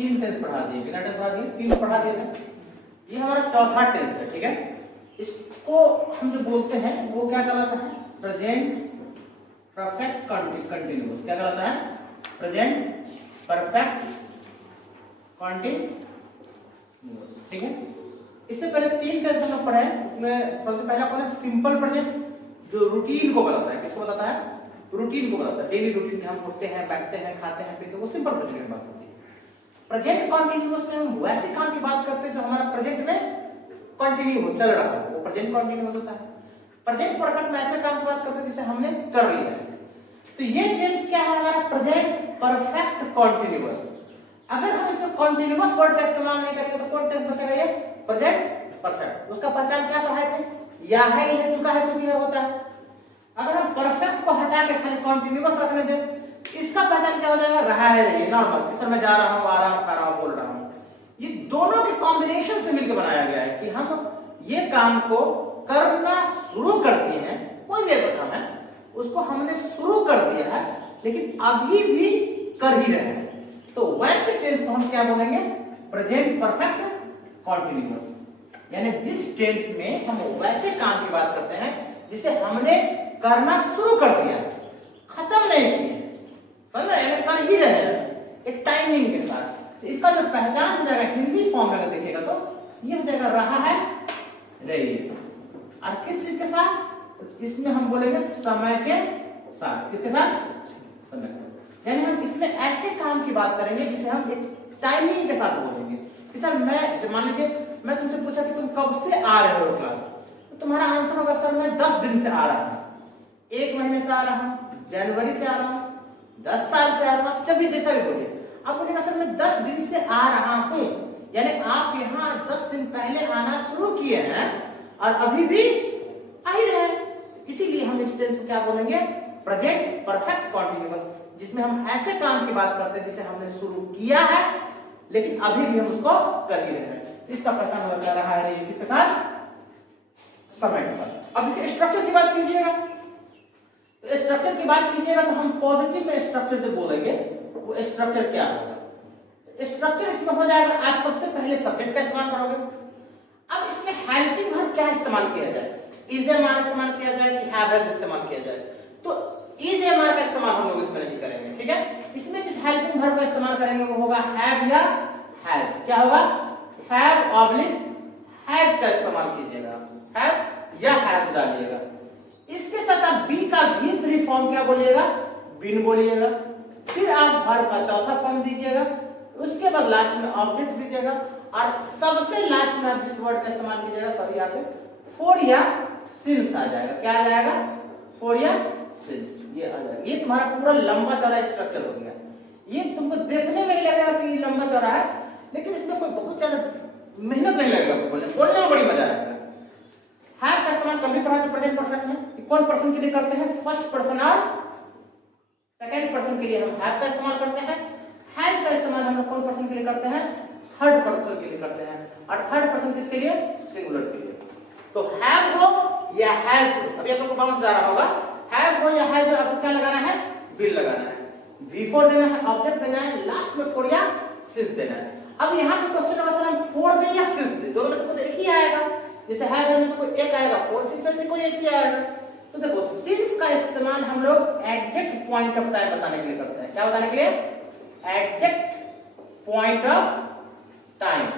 तीन टेंस पढ़ा दिए, बिना टेंस पढ़ा दिए तीन पढ़ा दिए हैं। ये हमारा चौथा टेंस है, ठीक है। इसको हम जो बोलते हैं वो क्या कहलाता है? Present perfect continuous. क्या कहलाता है? प्रेजेंट परफेक्ट कंटिन्यूअस, ठीक है। इससे पहले तीन टेंस हम लोग पढ़े हैं, उसमें सबसे पहला कौन है? सिंपल प्रेजेंट, जो रूटीन को बताता है। किसको बताता है? रूटीन को बताता है। डेली रूटीन में हम उठते हैं, बैठते हैं, खाते हैं, पीते हैं, वो सिंपल प्रेजेंट की बात होती है। प्रेजेंट कंटिन्यूअस में हम वैसे काम की बात करते हैं जो हमारा प्रेजेंट में कंटिन्यू हो, चल रहा है, वो प्रेजेंट कंटिन्यूअस होता है। प्रेजेंट परफेक्ट में ऐसे काम की बात करते हैं जिसे हमने कर लिया है। तो ये टेंस क्या है हमारा? Present perfect continuous. अगर हम इसमें कंटिन्यूअस वर्ड का इस्तेमाल नहीं करेंगे तो कौन टेंस बचेगा? ये प्रेजेंट परफेक्ट। उसका पहचान क्या पढ़ाए थे? या है, यह, चुका है, चुकी है होता है। अगर हम परफेक्ट को हटा के खाली कंटिन्यूअस रखने दें, इसका पहचान क्या हो जाएगा? रहा है, नहीं, नॉर्मल। सर मैं जा रहा हूं, आ रहा हूं, खा रहा हूं, बोल रहा हूं। ये दोनों के कॉम्बिनेशन से मिलकर बनाया गया है कि हम ये काम को करना शुरू कर दिए हैं। कोई भी ऐसा काम है उसको हमने शुरू कर दिया है लेकिन अभी भी कर ही रहे हैं, तो वैसे टेंस को हम क्या बोलेंगे? Present perfect continuous. यानी जिस टेंस में हम वैसे काम की बात करते हैं जिसे हमने करना शुरू कर दिया है, खत्म नहीं किया, समझ रहे हैं? कर ही रहे हैं एक टाइमिंग के साथ। तो इसका जो पहचान हो जाएगा हिंदी फॉर्म में अगर देखिएगा तो ये हो जाएगा रहा है, रही है। और किस चीज के साथ? इसमें हम बोलेंगे समय के साथ। किसके साथ? समय के। यानी हम इसमें ऐसे काम की बात करेंगे जिसे हम एक टाइमिंग के साथ बोलेंगे कि सर मैं, मान लीजिए मैं तुमसे पूछा कि तुम कब से आ रहे हो क्लास, तो तुम्हारा आंसर होगा सर मैं 10 दिन से आ रहा हूं, 1 महीने से आ रहा हूं, जनवरी से आ रहा हूं, 10 साल से आ रहा हूं, जब भी जैसा भी बोलिए। आप बोलेगा सर मैं 10 दिन से आ रहा हूं, यानी आप यहाँ 10 दिन पहले आना शुरू किए हैं और अभी भी आ ही रहे हैं। इसीलिए हम इस टेंस को क्या बोलेंगे? प्रेजेंट परफेक्ट कंटिन्यूअस, जिसमें हम ऐसे काम की बात करते हैं जिसे हमने शुरू किया है लेकिन अभी भी हम उसको कर ही रहे हैं। इसका पहचान हो रहा है किसके साथ? समय के साथ। अब स्ट्रक्चर की बात कीजिएगा, तो स्ट्रक्चर की बात कीजिएगा तो हम पॉजिटिव में स्ट्रक्चर जो बोलेंगे वो स्ट्रक्चर क्या होगा? स्ट्रक्चर इसमें हो जाएगा, आप सबसे पहले सब्जेक्ट का इस्तेमाल करोगे। अब इसमें हेल्पिंग वर्ब क्या इस्तेमाल किया जाए? इज एमआर इस्तेमाल किया जाए कि हैव इस्तेमाल किया जाए? तो इज एमआर का इस्तेमाल हम लोग इसमें नहीं करेंगे, ठीक है। इसमें जिस हेल्पिंग वर्ब का इस्तेमाल करेंगे वो होगा हैव या हैज। क्या होगा? हैव ऑब्लिक हैज का इस्तेमाल कीजिएगा, हैव या हैज डालिएगा। इसके साथ आप बी का V3 फॉर्म क्या बोलिएगा? बीन बोलिएगा। फिर आप वर्ब का चौथा फॉर्म दीजिएगा, उसके बाद लास्ट में ऑब्जेक्ट दीजिएगा और सबसे लास्ट में आप जिस वर्ड का इस्तेमाल कीजिएगा, सॉरी यहाँ पे फॉर या सिंस आ जाएगा। क्या आ जाएगा? फॉर या सिंस, ये आ जाएगा। ये तुम्हारा पूरा लंबा चौड़ा स्ट्रक्चर हो गया। ये तुमको देखने में ही लगेगा कि लंबा चौड़ा है लेकिन इसमें कोई बहुत ज्यादा मेहनत नहीं लगेगा बोलने में बड़ी मजा आएगा। हैव का इस्तेमाल कभी पढ़ा तो प्रेजेंट परफेक्ट में कौन पर्सन के लिए करते हैं? फर्स्ट पर्सन और सेकंड पर्सन के लिए हम हैव का इस्तेमाल करते हैं। हैज का इस्तेमाल हम लोग कौन पर्सन के लिए करते हैं? थर्ड पर्सन के लिए करते हैं। और थर्ड पर्सन किसके लिए? सिंगुलर के लिए। तो हैव हो या हैज हो, अभी आप लोगों को बाउंस जा रहा होगा, हैव हो या हैज हो आपको क्या लगाना है? विल लगाना है, V4 देना है, ऑब्जेक्ट देना है, लास्ट में फॉर या सिंस देना है। अब यहाँ पे क्वेश्चन होगा सर हम फॉर दें या सिंस दें? दोनों में से कोई एक ही आएगा। जैसे हैव में तो कोई एक आएगा, फॉर सिंस में कोई एक ही आएगा। तो देखो सिंस का इस्तेमाल हम लोग एग्जैक्ट पॉइंट ऑफ टाइम बताने के लिए करते हैं। क्या बताने के लिए? Exact point of time.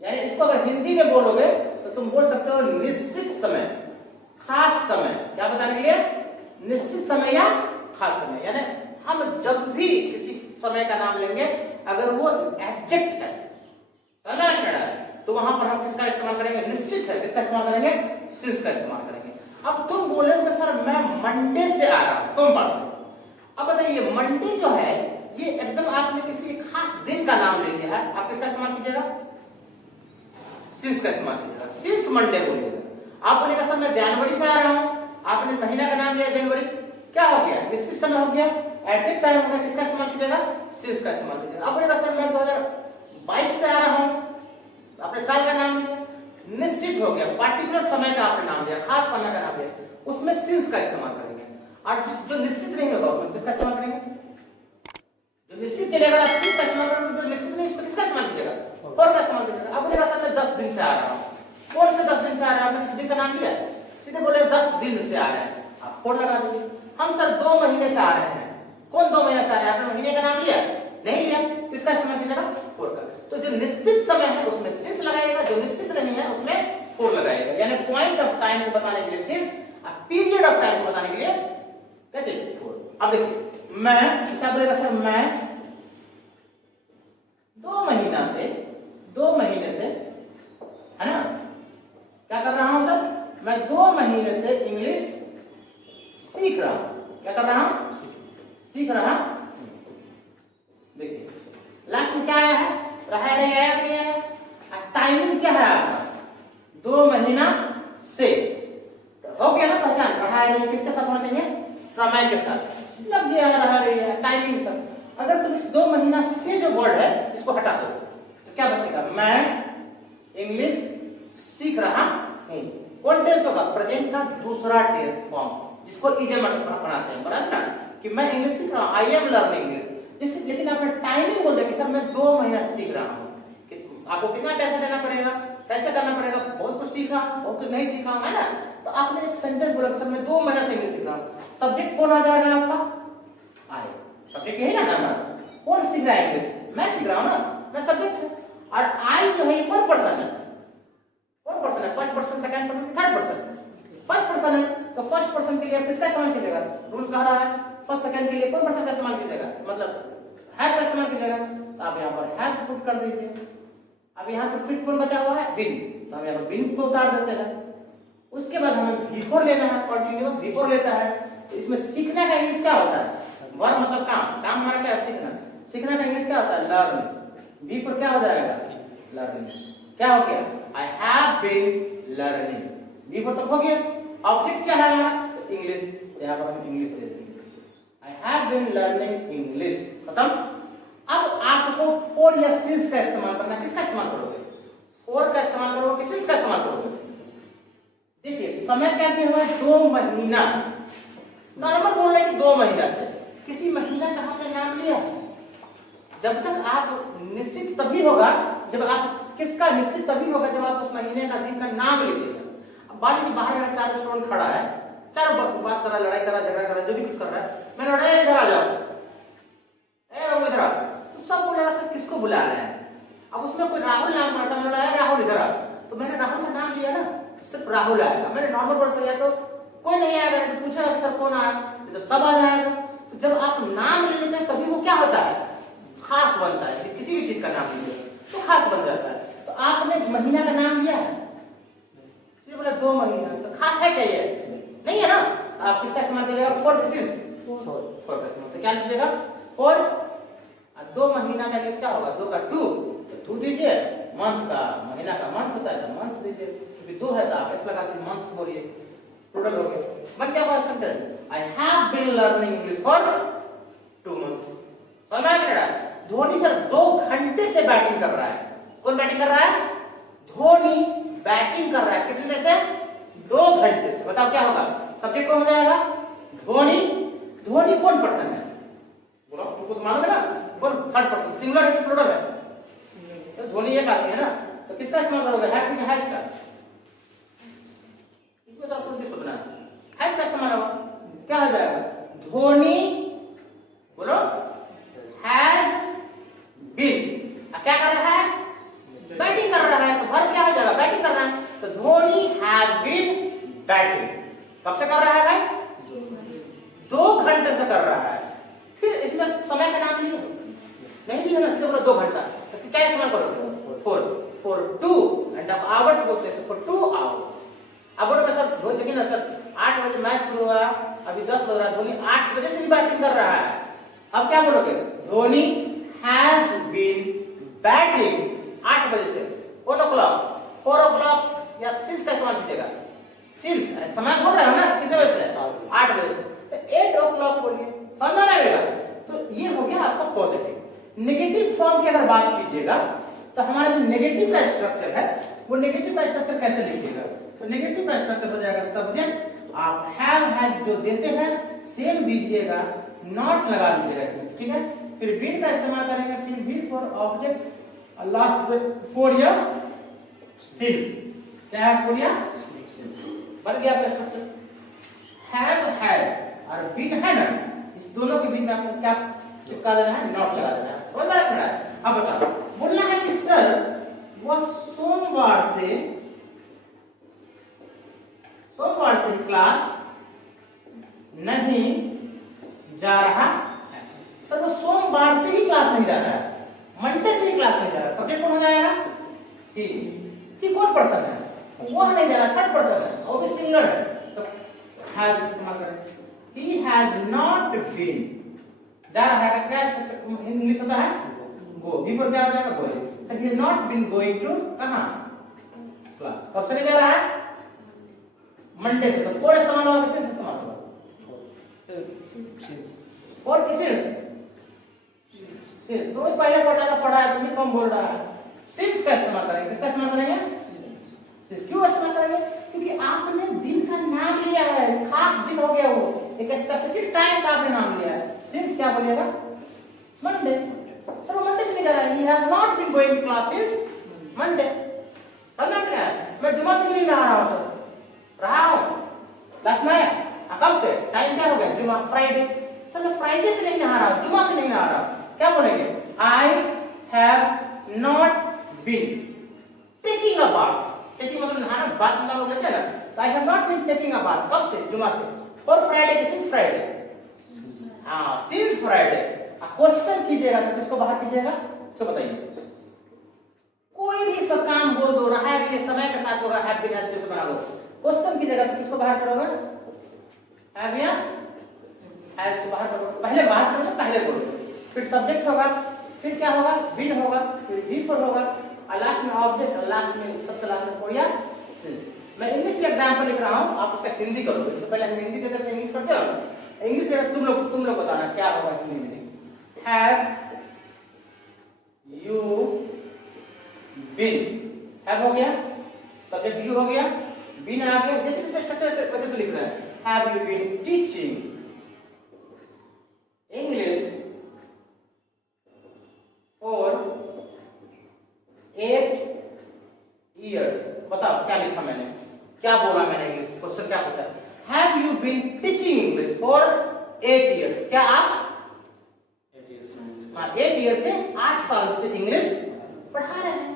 यानी इसको अगर हिंदी में बोलोगे तो तुम बोल सकते हो निश्चित समय, खास समय। क्या बताने के लिए? निश्चित समय या खास समय। यानी हम जब भी किसी समय का नाम लेंगे अगर वो एग्जैक्ट है तो वहां पर हम किसका इस्तेमाल करेंगे? निश्चित है, किसका इस्तेमाल करेंगे? सिंस का इस्तेमाल करेंगे। अब तुम बोलोगे सर मैं मंडे से आ रहा हूं, सोमवार से। अब बताइए मंडे जो है ये एकदम आपने किसी खास दिन का नाम ले लिया है, आप किसका इस्तेमाल कीजिएगा? सिंस का इस्तेमाल कीजिएगा। सिंस मंडे बोलिएगा। आप बोलेगा सर मैं जनवरी से आ रहा हूं, आपने महीना का नाम लिया जनवरी, क्या हो गया? निश्चित समय हो गया, एग्जैक्ट टाइम हो गया, किसका इस्तेमाल कीजिएगा? सिंस का इस्तेमाल कीजिएगा। आप बोलेगा सर मैं 2022 से आ रहा हूं, अपने साल का नाम लिया, निश्चित हो गया, पार्टिकुलर समय का आपने नाम लिया, खास समय का नाम लिया, उसमें सिंस का इस्तेमाल करेंगे। और जो निश्चित नहीं होगा उसमें किसका इस्तेमाल करेंगे? जो निश्चित के लिए अगर आप सिंस का इस्तेमाल करेंगे, जो निश्चित नहीं किसका इस्तेमाल कीजिएगा? फॉर का इस्तेमाल कीजिएगा। अब बोलेगा सर मैं 10 दिन से आ रहा हूँ, कौन से 10 दिन से आ रहा है? आपने किसी दिन का नाम लिया? सीधे बोले 10 दिन से आ रहे हैं, आप फॉर लगा दीजिए। हम सर 2 महीने से आ रहे हैं, कौन 2 महीने से आ रहे हैं? आपने महीने का नाम लिया? नहीं लिया, किसका इस्तेमाल कीजिएगा? फॉर का। तो जो निश्चित समय है उसमें सिंस लगाइएगा, जो निश्चित नहीं है उसमें फॉर लगाइएगा। यानी पॉइंट ऑफ टाइम को बताने के लिए सिंस, पीरियड ऑफ टाइम को बताने के लिए कहते हैं फॉर। अब देखिए मैं, क्या बोलेगा सर मैं 2 महीने से है ना, क्या कर रहा हूं सर? मैं 2 महीने से इंग्लिश सीख रहा हूं। क्या कर रहा हूं? सीख रहा हूं। देखिए लास्ट में क्या आया है? रहा नहीं आया, नहीं आया। टाइमिंग क्या है आपका? 2 महीना से, हो गया ना पहचान? रहा है किसके साथ होना चाहिए? समय के साथ लग गया, रहा रही है टाइमिंग का। अगर तुम इस 2 महीना से जो वर्ड है इसको हटा दो तो क्या बचेगा? मैं इंग्लिश सीख रहा हूं। कौन टेंस होगा? प्रेजेंट का दूसरा फॉर्म, जिसको इजे बनाते हैं, बराबर ना, कि मैं इंग्लिश सीख रहा हूं, आई एम लर्निंग इंग्लिश। जैसे लेकिन आपने टाइमिंग बोल दिया कि सर मैं 2 महीना से सीख रहा हूं, आपको कितना पैसा देना पड़ेगा? कैसे करना पड़ेगा? बहुत कुछ सीखा, बहुत कुछ नहीं सीखा, है ना। तो आपने एक सेंटेंस बोला कि सर मैं 2 महीना से इंग्लिश सीख रहा हूं। सब्जेक्ट कौन आ जाएगा आपका? आई। सब्जेक्ट यही ना है हमारा। कौन सीख रहा है इंग्लिश? मैं सीख रहा हूं ना, मैं सब्जेक्ट हूं। और आई जो है ये कौन पर्सन है? कौन पर्सन है? First person, second person, third person? First person है। तो फर्स्ट पर्सन के लिए आप किसका इस्तेमाल कीजिएगा? रूल कह रहा है फर्स्ट सेकंड के लिए कौन पर्सन का इस्तेमाल कीजिएगा? मतलब हैव का इस्तेमाल कीजिएगा। तो आप यहां पर हैव पुट कर दीजिए। अब यहां पर फिर कौन बचा हुआ है? बिन। तो हम यहां पर बिन को उतार देते हैं। उसके बाद हमें बिफोर लेना है, कंटीन्यूअस बिफोर लेता है। तो इसमें सीखने का इंग्लिश क्या होता है? वर्ब मतलब काम, काम हमारा क्या है? सीखना। सीखने का इंग्लिश क्या होता है? लर्न। बिफोर क्या हो जाएगा? लर्निंग। क्या हो गया? I have been learning. Before तक हो गया। ऑब्जेक्ट क्या है हमारा? तो इंग्लिश। यहां पर हम इंग्लिश ले देंगे, I have been learning English. खत्म। अब आपको फॉर या सिंस का इस्तेमाल करना है। किसका इस्तेमाल करोगे? फॉर का इस्तेमाल करोगे कि सिंस का इस्तेमाल करोगे? देखिए समय क्या दिया हुआ है? 2 महीना। नॉर्मल बोल रहे हैं कि 2 महीना से। किसी महीना का हमने नाम लिया। जब तक आप निश्चित तभी होगा जब आप किसका निश्चित तभी होगा जब आप उस महीने का दिन का नाम लिखेंगे। अब मान लीजिए बाहर मेरा 4 स्टूडेंट खड़ा है, चारों बात कर रहा है, लड़ाई कर रहा है, झगड़ा कर रहा है, जो भी कुछ कर रहा है। मैं लड़ाई इधर आ जाओ, ए बाबू इधर आ। तो सब बोलेगा सर किसको बुला रहे हैं? अब उसमें कोई राहुल नाम आता, मैं लड़ाया राहुल इधर आ, तो मैंने राहुल का नाम लिया ना, सिर्फ राहुल आएगा। मैंने नॉर्मल बोल दिया तो कोई नहीं आएगा, तो पूछेगा कि सर कौन आया, तो सब आ जाएगा। तो जब आप नाम ले लेते हैं तभी वो क्या होता है? खास बनता है। किसी भी चीज का नाम लीजिए तो खास बन जाता है। तो आपने महीना का नाम लिया है, फिर बोला 2 महीना, तो खास है क्या? ये नहीं है ना। आप किसका इस्तेमाल करिएगा? For since. फॉर का इस्तेमाल तो क्या लीजिएगा? फॉर। 2 महीना का क्या होगा? 2 का 2, तो 2 दीजिए। मंथ का, महीना का मंथ होता है तो मंथ दीजिए, क्योंकि 2 है तो आप ऐसा लगा के मंथ्स बोलिए, टोटल हो गया। बन क्या हुआ सेंटेंस? I have been learning English for 2 months. समझ में आ गया? धोनी सर 2 घंटे से बैटिंग कर रहा है। कौन बैटिंग कर रहा है? धोनी बैटिंग कर रहा है। कितनी देर से? 2 घंटे से। बताओ क्या होगा? सब्जेक्ट कौन हो जाएगा? धोनी। धोनी कौन पर्सन है? बोलो, तुमको तो मालूम है ना? कौन? Third person. सिंगुलर है कि प्लूरल है? तो धोनी एक आदमी है ना, तो किसका इस्तेमाल करोगे? हैव का, हैज का। इसमें तो आपको सिर्फ सोचना है, हैज का इस्तेमाल होगा। क्या हो जाएगा? धोनी, बोलो, हैज बीन। क्या कर रहा है? बैटिंग कर रहा है। तो वर्ब क्या हो जाएगा? बैटिंग कर रहा है। तो धोनी हैज बीन बैटिंग। कब से कर रहा है भाई? 2 घंटे से कर रहा है। फिर इसमें समय का नाम लियो नहीं लिया ना, सीधे बोलो 2 घंटा। तो क्या इस्तेमाल करोगे? फॉर 2 एंड अब आवर्स बोलते हैं, तो फॉर 2 आवर्स। अब बोलोगे सर धोनी, लेकिन ना सर 8 बजे मैच शुरू हुआ, अभी 10 बज रहा है, धोनी 8 बजे से ही बैटिंग कर रहा है। अब क्या बोलोगे? धोनी हैज बीन बैटिंग 8 बजे से। 4 o'clock, 4 o'clock या सिंस का इस्तेमाल कीजिएगा। सिंस समय बोल रहे हो ना, कितने बजे से? 8 बजे से। तो 8 o'clock बोलिए, समझ में आएगा। तो ये हो गया आपका पॉजिटिव। नेगेटिव फॉर्म की अगर बात कीजिएगा तो हमारा जो नेगेटिव का स्ट्रक्चर है, वो नेगेटिव का स्ट्रक्चर कैसे लिखिएगा? तो नेगेटिव का स्ट्रक्चर हो जाएगा सब्जेक्ट, आप हैव हैज जो देते हैं सेम दीजिएगा, नॉट लगा दीजिएगा इसमें, ठीक है। फिर बीन का इस्तेमाल करेंगे, फिर बी फॉर ऑब्जेक्ट, और लास्ट में फोर या सिंस। क्या है फोर या सिंस? बन गया आपका स्ट्रक्चर। हैव हैड और बीन हैडन, इस दोनों के बीच में आपको क्या चिपका देना है? नॉट लगा देना है। समझ आ रहा है? अब बताओ, बोलना है कि सर वह सोमवार से क्लास नहीं जा रहा है। सर वो सोमवार से ही क्लास नहीं जा रहा है, मंडे से ही क्लास नहीं जा रहा है। सब्जेक्ट कौन हो जाएगा? ही कौन पर्सन है? वो नहीं जा रहा, थर्ड पर्सन है, वो भी सिंगुलर है, तो हैज इस्तेमाल करें। ही हैज नॉट बीन, जा रहा है क्या इंग्लिश होता है? गो। भी पर क्या हो जाएगा? Going. Sir he has not been going to कहां? क्लास। कब से नहीं जा रहा है? मंडे से। तो फॉर इस्तेमाल होगा, किससे इस्तेमाल होगा? फॉर किसे? तो पहले पढ़ा है, तुम्हें कम बोल रहा है। सिंस का इस्तेमाल करेंगे। किसका इस्तेमाल करेंगे? सिंस। क्यों इस्तेमाल करेंगे? क्योंकि आपने दिन का नाम लिया है, खास दिन हो गया, वो एक स्पेसिफिक टाइम का आपने नाम लिया है। सिंस क्या बोलिएगा? मंडे। सर वो मंडे से नहीं जा रहा है। He has not been going to class since Monday. अब ना क्या है, मैं जुमा से नहीं रहा हूं सर, रहा हूं लास्ट में। कब से? टाइम क्या हो गया? जुमा, फ्राइडे। सर मैं फ्राइडे से नहीं नहा रहा, जुमा से नहीं नहा रहा। क्या बोलेंगे? I have not been taking a bath. Taking मतलब नहाना, बाथ मतलब हो गया ना। तो I have not been taking a bath. कब से? जुमा से। और फ्राइडे के सिंस फ्राइडे। हाँ, सिंस फ्राइडे। क्वेश्चन कीजिएगा तो किसको बाहर कीजिएगा? तो बताइए, कोई भी सब काम बोल दो, रहा है ये समय के साथ होगा, हैव बीन हैज बीन से बना लो। क्वेश्चन कीजिएगा तो किसको बाहर करोगे? हैव या हैज को बाहर करोगे। पहले बाहर करोगे, पहले बोलोगे, फिर सब्जेक्ट होगा, फिर क्या होगा? बीन होगा, फिर बी फॉर होगा, और लास्ट में ऑब्जेक्ट, और लास्ट में सबसे लास्ट में फॉर या सिंस। मैं इंग्लिश में एग्जांपल लिख रहा हूं, आप उसका हिंदी करोगे। इससे पहले हम हिंदी देते थे, इंग्लिश करते हो। इंग्लिश में तुम लोग बताना क्या होगा हिंदी में। हैव यू बीन, हैव हो गया, सब्जेक्ट यू हो गया, बीन आ गया, जैसे जैसे स्ट्रक्चर से वैसे से लिख रहा है। Have you been teaching English for 8 years? बताओ क्या लिखा मैंने, क्या बोला मैंने इंग्लिश? क्वेश्चन क्या पूछा? Have you been teaching English for 8 years? क्या आप 8 years से 8 साल से इंग्लिश पढ़ा रहे हैं?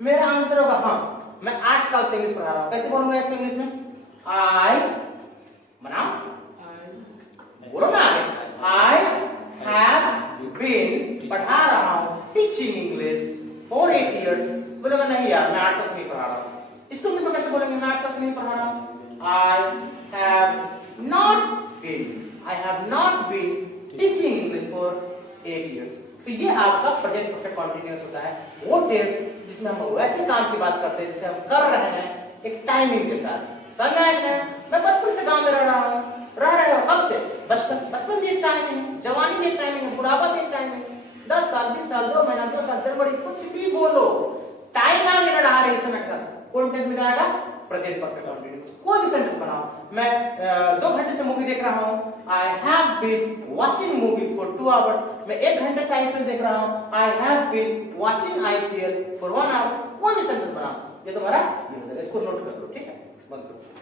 मेरा आंसर होगा हाँ, मैं 8 साल से इंग्लिश पढ़ा रहा हूं। कैसे बोलूंगा इसमें इंग्लिश में? आई, बनाओ, बोलो ना आगे। आई हैव बीन, पढ़ा रहा हूं, टीचिंग इंग्लिश फॉर 8 years। बोलोगा नहीं यार, मैं 8 साल से नहीं पढ़ा रहा हूं। इसको इंग्लिश में कैसे बोलेंगे? मैं 8 साल से नहीं पढ़ा रहा हूं। I have not been teaching English for 8 years। तो ये आपका प्रेजेंट परफेक्ट कंटीन्यूअस होता है, वो टेंस जिसमें हम वैसे काम की बात करते हैं जिसे हम कर रहे हैं एक टाइमिंग के साथ। समझ आया? मैं बचपन से गांव में रह रहा हूं। रह रहे हो कब से? बचपन भी एक टाइमिंग है, जवानी भी एक टाइमिंग है, बुढ़ापा भी एक टाइमिंग है। 10 साल, 20 साल, 2 महीना, 2 साल, जनवरी, कुछ भी बोलो, टाइम आगे न रहा है समय का। कौन टेंस में जाएगा? Present perfect continuous. कोई भी सेंटेंस बनाओ। मैं 2 घंटे से मूवी देख रहा हूं। I have been watching movie for 2 hours। मैं 1 घंटे से आईपीएल देख रहा हूं। I have been watching IPL for 1 hour। कोई भी सेंटेंस बनाओ, ये तुम्हारा ये हो जाएगा। इसको नोट कर लो, ठीक है? बंद करो।